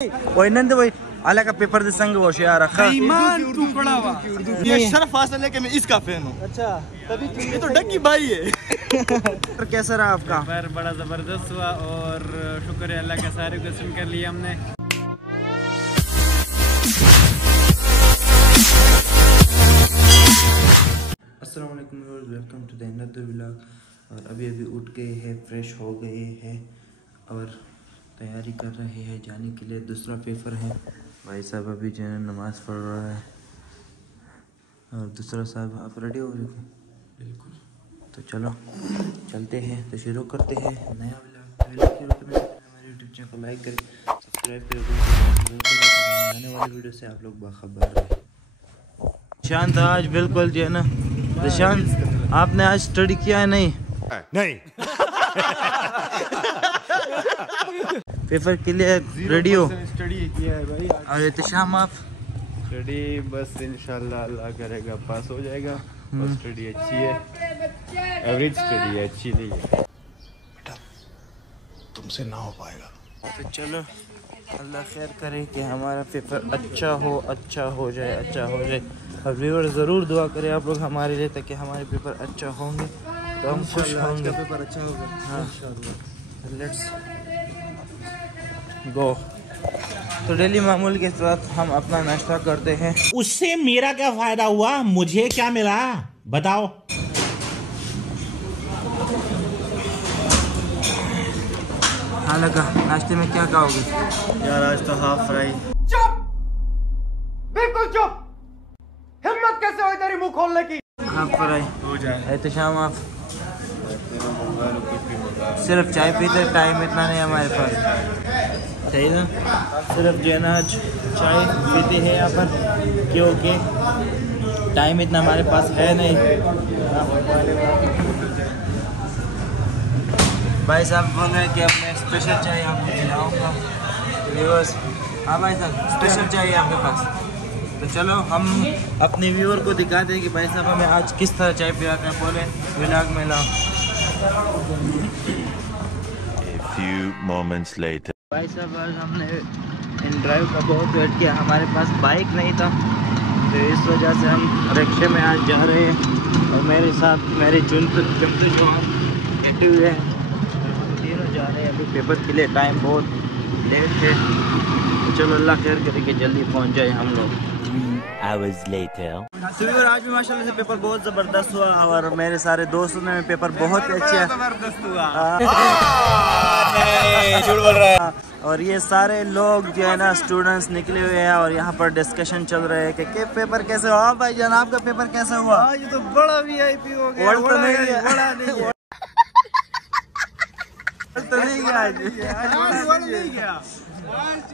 वही नंद वही आला का पेपर दे संग वो यार रखा ईमान तू पड़ा हुआ ये शर्फ हासिल है कि मैं इसका फैन हूँ। अच्छा तभी ये तो डक्की भाई है। तो कैसा रहा आपका? पेपर बड़ा जबरदस्त हुआ और शुक्र है अल्लाह का, सारे क्वेश्चन कर लिए हमने। अस्सलाम वालेकुम, welcome to the another vlog. और अभी उठ गए हैं, फ्रेश हो गए हैं और तैयारी कर रहे हैं जाने के लिए। दूसरा पेपर है। भाई साहब अभी जो है नमाज़ पढ़ रहा है और दूसरा साहब आप रेडी हो गए? बिल्कुल। तो चलो चलते हैं, तो शुरू करते हैं नया व्लॉग। हमारे यूट्यूब चैनल को लाइक करें, सब्सक्राइब करें, आने वाली वीडियो से आप लोग बाखबर रहे। शांत आज बिल्कुल जो है ना शांत, आपने आज स्टडी किया है? नहीं पेपर के लिए रेडी हो? स्टडी किया है भाई। और एहतशाम आप? स्टडी बस इंशाल्लाह अल्लाह करेगा पास हो जाएगा। और स्टडी अच्छी है, एवरेज स्टडी है, अच्छी नहीं है। बेटा तुमसे ना हो पाएगा। तो चलो अल्लाह खैर करे कि हमारा पेपर अच्छा हो जाए, अच्छा हो जाए। और व्यूअर ज़रूर दुआ करें आप लोग हमारे लिए, ताकि हमारे पेपर अच्छा होंगे तो हम खुश होंगे। पेपर अच्छा होगा। हाँ लेट्स गो। तो डेली मामूल के साथ हम अपना नाश्ता करते हैं। उससे मेरा क्या फायदा हुआ, मुझे क्या मिला बताओ? हाँ लगा, नाश्ते में क्या खाओगे? यार आज तो हाफ फ्राई। चुप, बिल्कुल चुप। हिम्मत कैसे हुई तेरी मुंह खोलने की? हाफ फ्राई हो जाए। एहतशाम आप सिर्फ चाय पीते? टाइम इतना नहीं हमारे पास, सही ना? सिर्फ जो है ना आज चाय पीते हैं यहाँ पर, क्योंकि टाइम इतना हमारे पास है नहीं। भाई साहब बोल रहे हैं कि अपने स्पेशल चाय आपको खिलाऊंगा। व्यूअर्स, हाँ भाई साहब स्पेशल चाहिए आपके पास? तो चलो हम अपने व्यूअर को दिखाते हैं कि भाई साहब हमें आज किस तरह चाय पिलाते हैं। बोले व्लॉग में लाओ। few moments later. भाई साहब आज हमने इन ड्राइव का बहुत वेट किया, हमारे पास बाइक नहीं था, तो इस वजह से हम रिक्शे में आज जा रहे हैं। और मेरे साथ मेरे चुनते जो बैठे हुए हैं, तीनों जा रहे हैं अभी पेपर के लिए। टाइम बहुत लेट है, तो चलो अल्लाह खैर करे कि जल्दी पहुंच जाए हम लोग। 3 hours later. तो आज भी माशाल्लाह से पेपर बहुत ज़बरदस्त हुआ और मेरे सारे दोस्तों ने पेपर बहुत अच्छा जबरदस्त हुआ। झूठ बोल रहा है। और ये सारे लोग जो है ना स्टूडेंट्स निकले हुए हैं और यहाँ पर डिस्कशन चल रहे हैं कि पेपर कैसे हुआ। भाई जान आपका पेपर कैसा हुआ? ये तो बड़ा VIP हो गया। वर्ल्ड तो नहीं है। बड़ा नहीं है। तो नहीं गया आज। नहीं गया।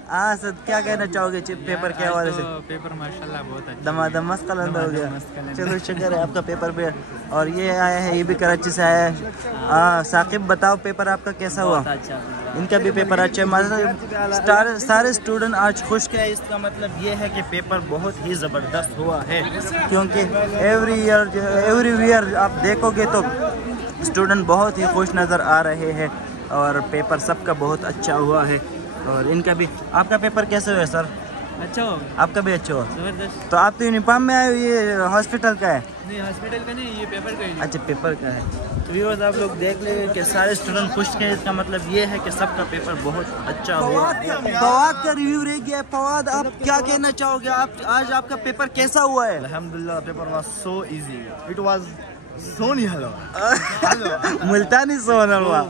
हाँ सर, क्या कहना चाहोगे पेपर के हवाले से? पेपर माशाल्लाह बहुत अच्छा, दमादम मस्त कलंदर हो गया। चलो शुक्र है आपका पेपर भी। और ये आया है, ये भी कराची से आया है। साकिब बताओ पेपर आपका कैसा हुआ? इनका भी पेपर अच्छा है। मतलब सारे स्टूडेंट आज खुश है। इसका मतलब ये है कि पेपर बहुत ही ज़बरदस्त हुआ है, क्योंकि एवरी ईयर आप देखोगे तो स्टूडेंट बहुत ही खुश नज़र आ रहे हैं और पेपर सबका बहुत अच्छा हुआ है। और इनका भी। आपका पेपर कैसे हुआ सर? अच्छा हो, आपका भी अच्छा हुआ। जबरदस्त। तो आप तो यूनिफॉर्म में आए हो, ये हॉस्पिटल का है? नहीं हॉस्पिटल का नहीं, ये पेपर का ही। अच्छा पेपर का है। तो व्यूअर्स आप लोग देख ले कि सारे स्टूडेंट खुश हैं। इसका मतलब ये है कि सबका पेपर बहुत अच्छा हुआ। फवाद का रिव्यू रह गया है। फवाद आप क्या कहना चाहोगे? आप आज आपका पेपर कैसा हुआ है? अल्हम्दुलिल्लाह paper was so easy. It was sohni halwa. Multani sohan halwa.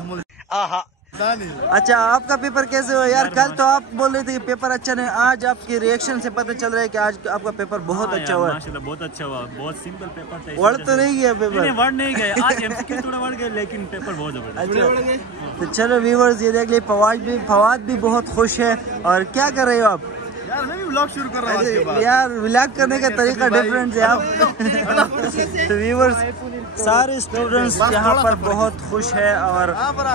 अच्छा आपका पेपर कैसे हुआ यार? कल तो आप बोल रहे थे कि पेपर अच्छा नहीं, आज आपके रिएक्शन से पता चल रहा है कि आज आपका पेपर बहुत अच्छा हुआ है। माशाल्लाह बहुत अच्छा हुआ, बहुत सिंपल पेपर था। वर्ड तो नहीं गया पेपर? नहीं वर्ड नहीं गए आज, MCQ थोड़ा वर्ड गए, लेकिन पेपर बहुत जबरदस्त। अच्छा तो चलो व्यूअर्स ये देख ले, फवाद भी बहुत खुश है। और क्या कर रहे हो आप? यार मैं भी व्लॉग शुरू कर रहा हूं आज के बाद। यार व्लॉग करने का तरीका डिफरेंट है आप। तो व्यूअर्स सारे स्टूडेंट्स यहाँ पर बहुत खुश है और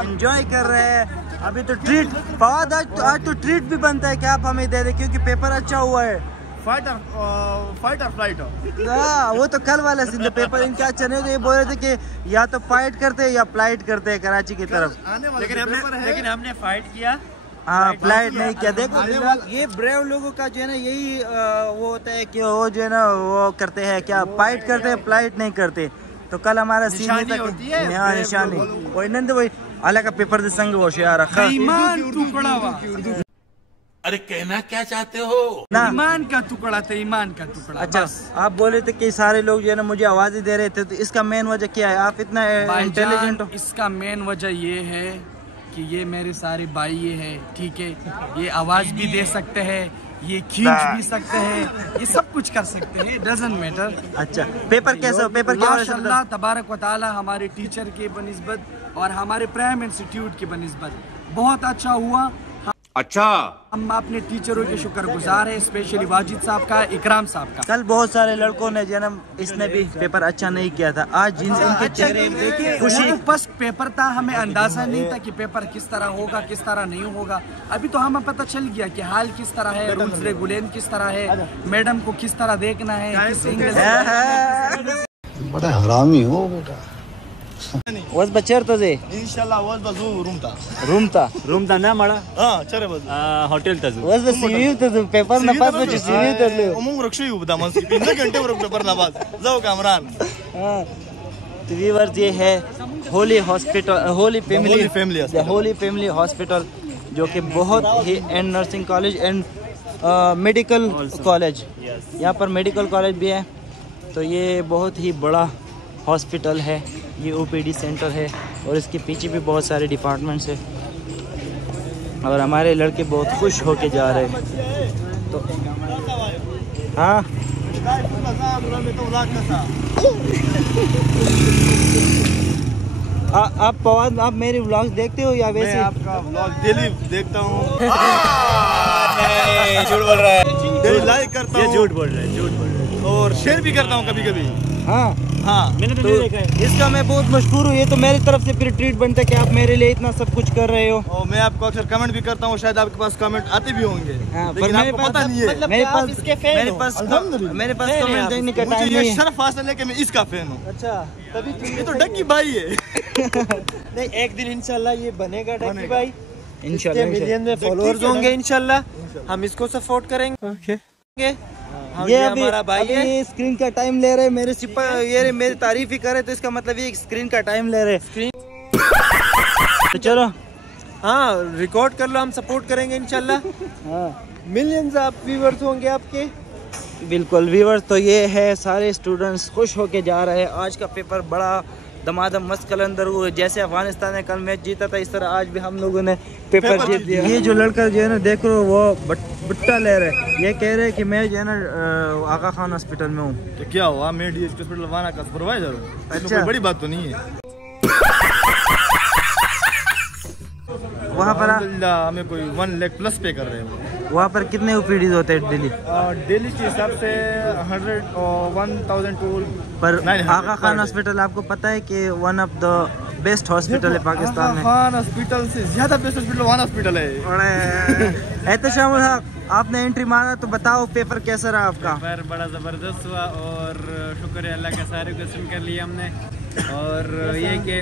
एंजॉय कर रहे हैं। अभी तो ट्रीट फवाद आज तो ट्रीट भी बनता है कि आप हमें दे दे, क्योंकि पेपर अच्छा हुआ है। Fighter flight. हाँ वो तो कल वाला सीन था। पेपर इनके अच्छा नहीं, तो ये बोल रहे थे कि या तो फाइट करते हैं या फ्लाइट करते हैं कराची की तरफ। आने वाले लेकिन हमने फाइट किया हाँ फ्लाइट नहीं किया। देखो ये ब्रेव लोगों का जो है ना यही वो होता है कि वो जो है ना वो करते हैं क्या, फाइट करते हैं, फ्लाइट नहीं करते। तो कल हमारा सीन ये था निशानी वही नंद वही अल्लाह का पेपर दे संग वो यार अरे कहना क्या चाहते हो? ईमान का टुकड़ा था, ईमान का टुकड़ा। अच्छा आप बोले थे कि सारे लोग जो है ना मुझे आवाज़ें दे रहे थे, तो इसका मेन वजह क्या है? आप इतना इंटेलिजेंट हो। इसका मेन वजह ये है कि ये मेरे सारे भाई ये है, ठीक है। ये आवाज भी दे सकते हैं, ये खींच भी सकते हैं, ये सब कुछ कर सकते हैं, डजंट मैटर। अच्छा पेपर कैसा हो? पेपर क्या माशाल्लाह तबारक व तआला हमारे टीचर के बनिस्बत और हमारे प्राइम इंस्टीट्यूट के बनिस्बत बहुत अच्छा हुआ। अच्छा हम अपने टीचरों के शुक्रगुजार हैं, स्पेशली वाजिद साहब का, इकराम साहब का। कल बहुत सारे लड़कों ने जन्म इसने भी पेपर अच्छा नहीं किया था। आज जिन इनके चेहरे खुशी बस पेपर था, हमें अंदाजा नहीं था कि पेपर किस तरह होगा किस तरह नहीं होगा। अभी तो हमें पता चल गया कि हाल किस तरह है, रूल्स रेगुलेशन किस तरह है, मैडम को किस तरह देखना है, किस एंगल से। बड़ा हरामी हो बेटा। वस बचर तो जे इंशाल्लाह वस बजू रूम था ना मड़ा हां चरे बजू हॉटेल तजू वस सीवी तो पेपर न पास बच सीवी तो ले उमंग रक्षी उबदा मस 15 घंटे वर पेपर ना पास जाओ कामरान। हां तो व्यूअर्स ये है Holy hospital, Holy Family hospital जो कि बहुत ही and nursing college and medical college, यहाँ पर मेडिकल कॉलेज भी है। तो ये बहुत ही बड़ा हॉस्पिटल है, ये ओपीडी सेंटर है और इसके पीछे भी बहुत सारे डिपार्टमेंट्स हैं और हमारे लड़के बहुत खुश होके जा रहे हैं। तो हाँ आप पवाद आप मेरे व्लॉग्स देखते हो या वैसे? मैं आपका व्लॉग डेली देखता हूँ। झूठ बोल रहा है, डेली लाइक करता हूँ। झूठ बोल रहा है और शेयर भी करता हूँ कभी कभी। हाँ मैंने तो नहीं देखा है। इसका मैं बहुत मशहूर हूँ। ये तो मेरी तरफ से फिर ट्रीट बनता है कि आप मेरे लिए इतना सब कुछ कर रहे हो। और मैं आपको अक्सर कमेंट भी करता हूँ, शायद आपके पास कमेंट आते भी होंगे। हाँ, लेकिन आपको पता नहीं है। मेरे पास कमेंट देखने का टाइम नहीं है। शर्फ हासिल है कि मैं इसका फैन हूँ। अच्छा तभी ये तो डक्की भाई है। नहीं एक दिन इंशाल्लाह ये बनेगा डक्की भाई, इंशाल्लाह मिलियन में फॉलोअर्स होंगे इंशाल्लाह। हम इसको सपोर्ट करेंगे। ये अभी हमारा भाई है, स्क्रीन का टाइम ले रहे हैं मेरे ये मेरी तारीफ ही करे तो इसका मतलब ये स्क्रीन का टाइम ले रहे। तो चलो हाँ रिकॉर्ड कर लो, हम सपोर्ट करेंगे इंशाल्लाह। हाँ मिलियंस आप व्यूअर्स होंगे आपके। बिल्कुल व्यूअर्स। तो ये है सारे स्टूडेंट्स खुश होके जा रहे हैं। आज का पेपर बड़ा दमादम मस्त कलंदर हुए। जैसे अफगानिस्तान ने कल मैच जीता था इस तरह आज भी हम लोगों ने पेपर जीत लिया। ये जो लड़का जो है ना देख रहे हो वो बुट्टा ले रहे हैं, ये कह रहे हैं कि मैं जो है ना आगा खान हॉस्पिटल में हूँ। तो क्या हुआ, मैं डीएच हॉस्पिटल वाना का सुपरवाइजर हूँ। अच्छा कोई बड़ी बात तो नहीं है। वहाँ पर हमें कोई 1 लाख प्लस पे कर रहे हैं। वहाँ पर कितने ओपीडीज होते हैं डेली? डेली के हिसाब से 100 और 1002 पर आगा खान हॉस्पिटल आपको पता है कि one of the best hospital है पाकिस्तान में। खान हॉस्पिटल से ज्यादा बेस्ट हॉस्पिटल वाना हॉस्पिटल है। एहतशामुल हक आपने एंट्री मारा तो बताओ पेपर कैसा रहा आपका? पेपर बड़ा ज़बरदस्त हुआ और शुक्र है अल्लाह का, सारे क्वेश्चन कर लिए हमने। और ये कि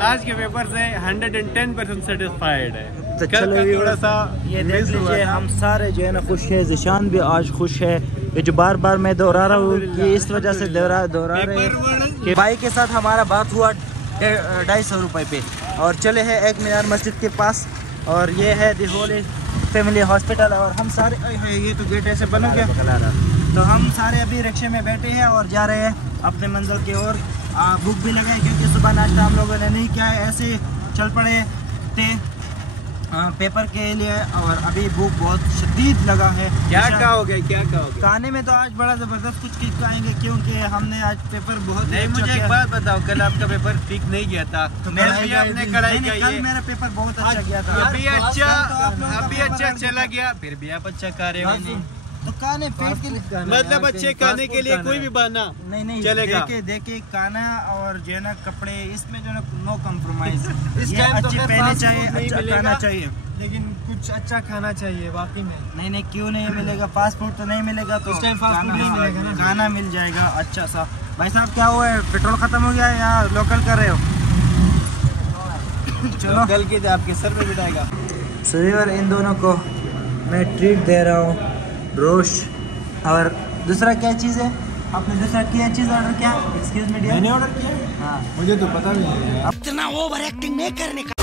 आज के पेपर से 110% सेटिस्फाइड है। तो चलो थोड़ा सा ये देख लीजिए हम सारे जो है ना खुश है। जिशान भी आज खुश है। ये जो बार बार मैं दोहरा रहा हूँ कि इस वजह से दोहरा रहे हैं कि भाई के साथ हमारा बात हुआ 250 रुपये पे और चले हैं एक मीनार मस्जिद के पास और ये है दी होली फैमिली हॉस्पिटल। और हम सारे ये तो गेट ऐसे बन गया तो हम सारे अभी रिक्शे में बैठे हैं और जा रहे हैं अपने मंजिल की ओर। भूख भी लगा है क्योंकि सुबह नाश्ता हम लोगों ने नहीं किया है, ऐसे चल पड़े थे पेपर के लिए और अभी भूख बहुत शदीद लगा है। क्या कहोगे? खाने में तो आज बड़ा ज़बरदस्त कुछ खाएंगे क्योंकि हमने आज पेपर बहुत नहीं। मुझे एक बात बताओ, कल आपका पेपर ठीक नहीं गया था तो आपने कढ़ाई कल मेरा पेपर बहुत अच्छा गया था। अभी अच्छा चला गया, फिर भी आप अच्छा कर रहे हो। तो खाने पेट के लिए मतलब अच्छे खाने के लिए कोई भी बहाना नहीं चलेगा। देखे खाना और जो है ना कपड़े इसमें जो है नो कम्प्रोमाइज। इस ये टाइम तो अच्छी फिर पहने फास्ट चाहिए, फूड नहीं अच्छा मिलेगा। खाना चाहिए। लेकिन कुछ अच्छा खाना चाहिए वाकई में। नहीं क्यों नहीं मिलेगा? फास्ट फूड तो नहीं मिलेगा तो इस टाइम फास्ट फूड नहीं मिलेगा ना। खाना मिल जाएगा अच्छा सा। भाई साहब क्या हुआ है, पेट्रोल खत्म हो गया है या लोकल कर रहे हो? चलो कल के आपके सर पे बिठाएगा। सुबह इन दोनों को मैं ट्रीट दे रहा हूँ, रोश। और दूसरा क्या चीज़ है आपने दूसरा क्या चीज़ ऑर्डर किया? एक्सक्यूज मी डियर, मैंने ऑर्डर किया? हाँ मुझे तो पता भी नहीं है। इतना ओवर एक्टिंग नहीं करने का।